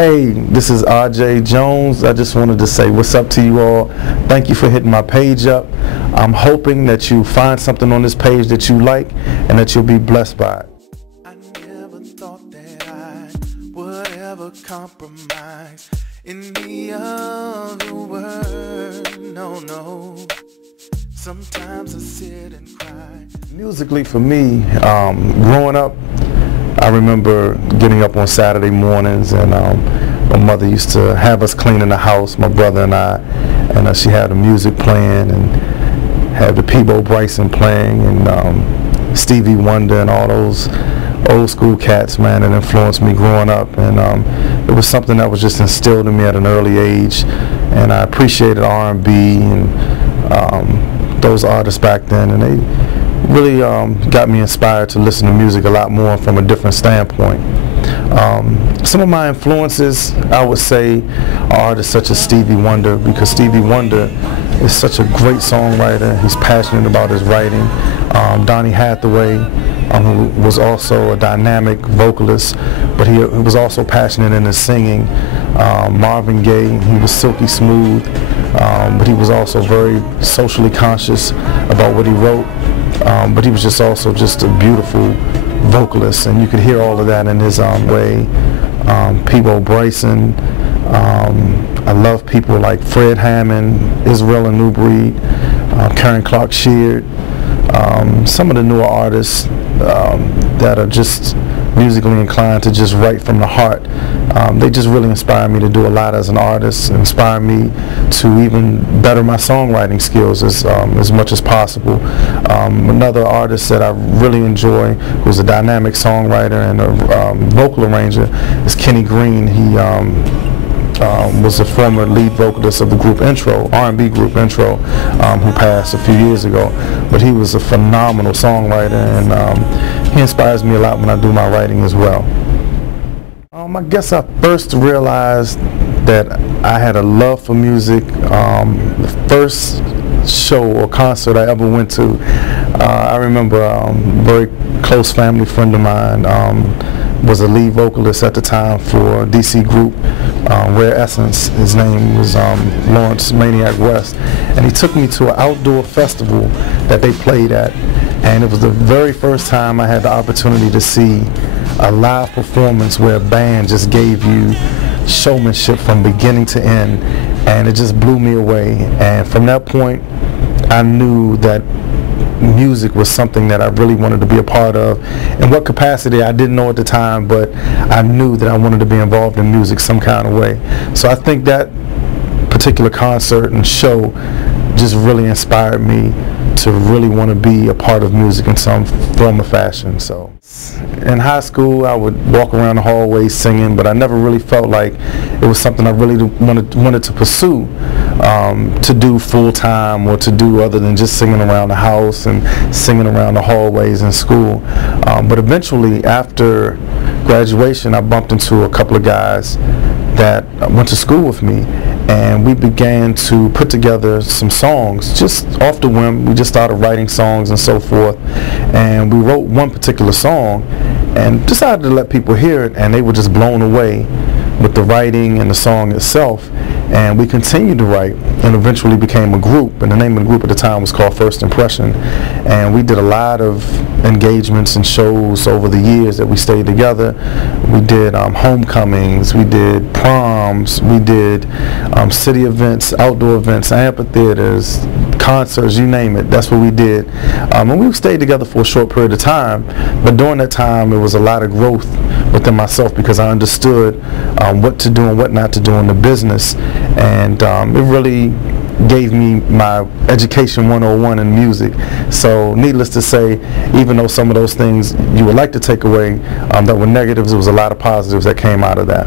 Hey, this is RJ Jones. I just wanted to say what's up to you all. Thank you for hitting my page up. I'm hoping that you find something on this page that you like and that you'll be blessed by it. I never thought that I would ever compromise in the other world. No. Sometimes I sit and cry. Musically for me, growing up, I remember getting up on Saturday mornings, and my mother used to have us cleaning the house, my brother and I, and she had the music playing and had the Peabo Bryson playing and Stevie Wonder and all those old school cats, man, that influenced me growing up. And it was something that was just instilled in me at an early age, and I appreciated R&B and those artists back then, and they really got me inspired to listen to music a lot more from a different standpoint. Some of my influences, I would say, are artists such as Stevie Wonder, because Stevie Wonder is such a great songwriter. He's passionate about his writing. Donny Hathaway, who was also a dynamic vocalist, but he was also passionate in his singing. Marvin Gaye, he was silky smooth, but he was also very socially conscious about what he wrote. But he was just also just a beautiful vocalist, and you could hear all of that in his way. Peabo Bryson. I love people like Fred Hammond, Israel and New Breed, Karen Clark Sheard. Some of the newer artists that are just musically inclined to just write from the heart. They just really inspire me to do a lot as an artist, inspire me to even better my songwriting skills as much as possible. Another artist that I really enjoy, who's a dynamic songwriter and a vocal arranger, is Kenny Green. He was a former lead vocalist of the group Intro, R&B group Intro, who passed a few years ago. But he was a phenomenal songwriter, and he inspires me a lot when I do my writing as well. I guess I first realized that I had a love for music. The first show or concert I ever went to, I remember a very close family friend of mine was a lead vocalist at the time for a DC group, Rare Essence. His name was Lawrence Maniac West, and he took me to an outdoor festival that they played at, and it was the very first time I had the opportunity to see a live performance where a band just gave you showmanship from beginning to end, and it just blew me away. And from that point, I knew that music was something that I really wanted to be a part of. In what capacity, I didn't know at the time, but I knew that I wanted to be involved in music some kind of way. So I think that particular concert and show just really inspired me to really want to be a part of music in some form or fashion. So in high school, I would walk around the hallways singing, but I never really felt like it was something I really wanted to pursue, to do full time, or to do other than just singing around the house and singing around the hallways in school. But eventually, after graduation, I bumped into a couple of guys that went to school with me, and we began to put together some songs just off the whim. We just started writing songs and so forth, and we wrote one particular song and decided to let people hear it, and they were just blown away with the writing and the song itself. And we continued to write and eventually became a group, and the name of the group at the time was called First Impression. And we did a lot of engagements and shows over the years that we stayed together. We did homecomings, we did proms, we did city events, outdoor events, amphitheaters, concerts, you name it. That's what we did. And we stayed together for a short period of time, but during that time it was a lot of growth within myself, because I understood what to do and what not to do in the business. And it really gave me my education 101 in music. So needless to say, even though some of those things you would like to take away that were negatives, there was a lot of positives that came out of that.